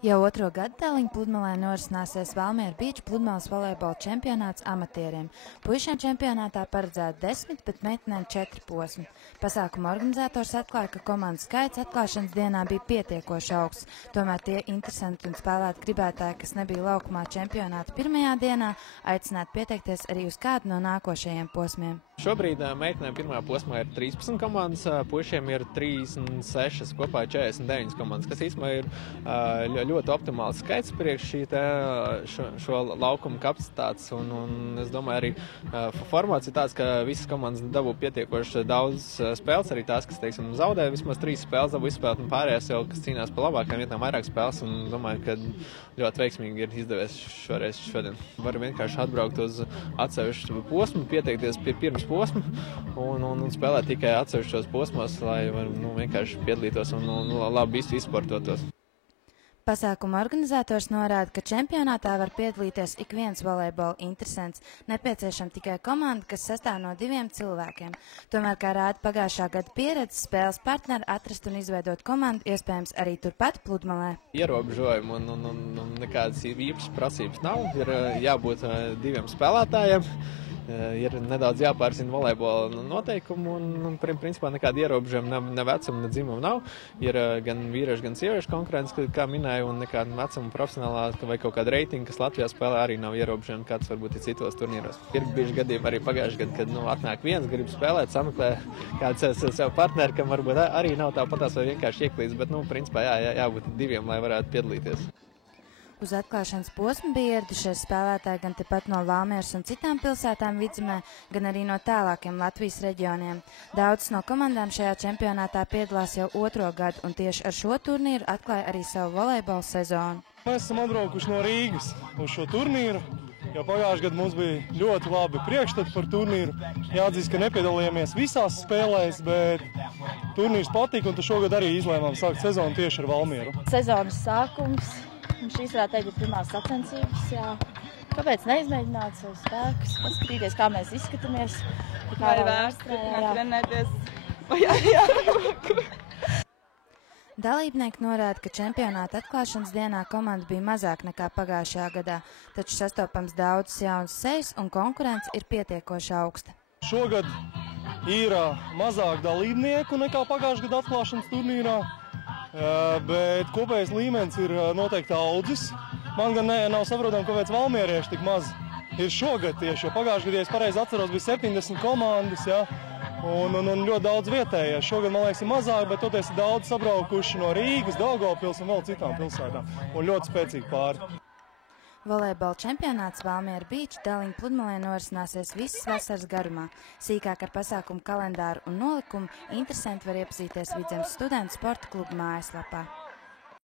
Jau otro gadu Dāliņu pludmalē norisināsies Valmiera Beach pludmales volejbola čempionāts amatieriem. Puišiem čempionātā paredzēta 10, bet meitenēm 4 posmi. Pasākuma organizators atklāja, ka komandu skaits atklāšanas dienā bija pietiekoši augsts. Tomēr tie interesanti un spēlēt gribētāji, kas nebija laukumā čempionāta pirmajā dienā, aicinātu pieteikties arī uz kādu no nākošajiem posmiem. Šobrīd meitenēm pirmajā posmā ir 13 komandas, puišiem ir 36, kopā 49 komandas, kas īstenībā ir ļoti optimāls skaits priekš šo laukumu kapacitātes. Un es domāju, arī formāts ir tāds, ka visas komandas dabū pietiekoši daudz spēles, arī tās, kas, teiksim, zaudē vismaz 3 spēles, dabū izspēlēt, un pārējās jau, kas cīnās par labākajām vietām, vairāk spēles, un domāju, ka ļoti veiksmīgi ir izdevies šodien. Var vienkārši atbraukt uz atsevišķu posmu, pieteikties pie pirmas posmu un spēlēt tikai atsevišķos posmos, lai vienkārši piedalītos un labi izsportotos. Pasākuma organizators norāda, ka čempionātā var piedalīties ik viens volejbola interesants. Nepieciešama tikai komanda, kas sastāv no 2 cilvēkiem. Tomēr, kā rāda pagājušā gada pieredze, spēles partneri atrast un izveidot komandu iespējams arī turpat pludmalē. Ierobežojumi un nekādas īpašas prasības nav. Ir jābūt 2 spēlētājiem. Ir nedaudz jāpārzina volejbola noteikumu un principā nekāda ierobežojuma ne vecuma, ne dzimuma nav. Ir gan vīriešu, gan sieviešu konkurence, kā minēju, un nekāda vecuma profesionālā vai kaut kāda reitinga, kas Latvijā spēlē, arī nav ierobežojuma, kāds varbūt ir citos turnīros. Ir bijuši gadījumi arī pagājuši gadu, kad atnāk viens, grib spēlēt, sameklē kādu sev partneri, kam varbūt arī nav tāpatās vai vienkārši ieklīdz, bet principā jābūt 2, lai varētu piedalīties. Uz atklāšanas posmu bija ieradušies spēlētāji gan tepat no Valmieras un citām pilsētām Vidzemē, gan arī no tālākiem Latvijas reģioniem. Daudzas no komandām šajā čempionātā piedalās jau otro gadu, un tieši ar šo turnīru atklāja arī savu volejbola sezonu. Mēs esam atbraukuši no Rīgas uz šo turnīru, jo pagājušajā gadā mums bija ļoti labi priekšstati par turnīru. Jāatzīst, ka nepiedalījāmies visās spēlēs, bet turnīrs patika, un šogad arī izlēmām sākt sezonu tieši ar Valmieru. Sezonas sākums. Un šīs varētu teikt, ir pirmās sacensības, jā. Kāpēc neizmēģināt savus spēkus, paskatīties, kā mēs izskatāmies? Vai vērts, trenēties? Jā. Dalībnieki norāda, ka čempionāta atklāšanas dienā komanda bija mazāk nekā pagājušajā gadā, taču sastopams daudzas jaunas sejas un konkurence ir pietiekoši augsta. Šogad ir mazāk dalībnieku nekā pagājušajā gadā atklāšanas turnīrā. Bet kopējais līmenis ir noteikti audzis. Man gan nav saprotami, kāpēc valmierieši tik maz ir šogad tieši, jo pagājušajā gadā, ja es pareizi atceros, bija 70 komandas, ja, un ļoti daudz vietējie. Šogad, man liekas, ir mazāk, bet toties ir daudz sabraukuši no Rīgas, Daugavpils un vēl citām pilsētām, un ļoti spēcīgi pāri. Volejbola čempionāts Valmiera Beach Dāliņu pludmalē norisināsies visas vasaras garumā. Sīkāk ar pasākumu kalendāru un nolikumu interesanti var iepazīties Vidzemes studentu sporta kluba mājaslapā.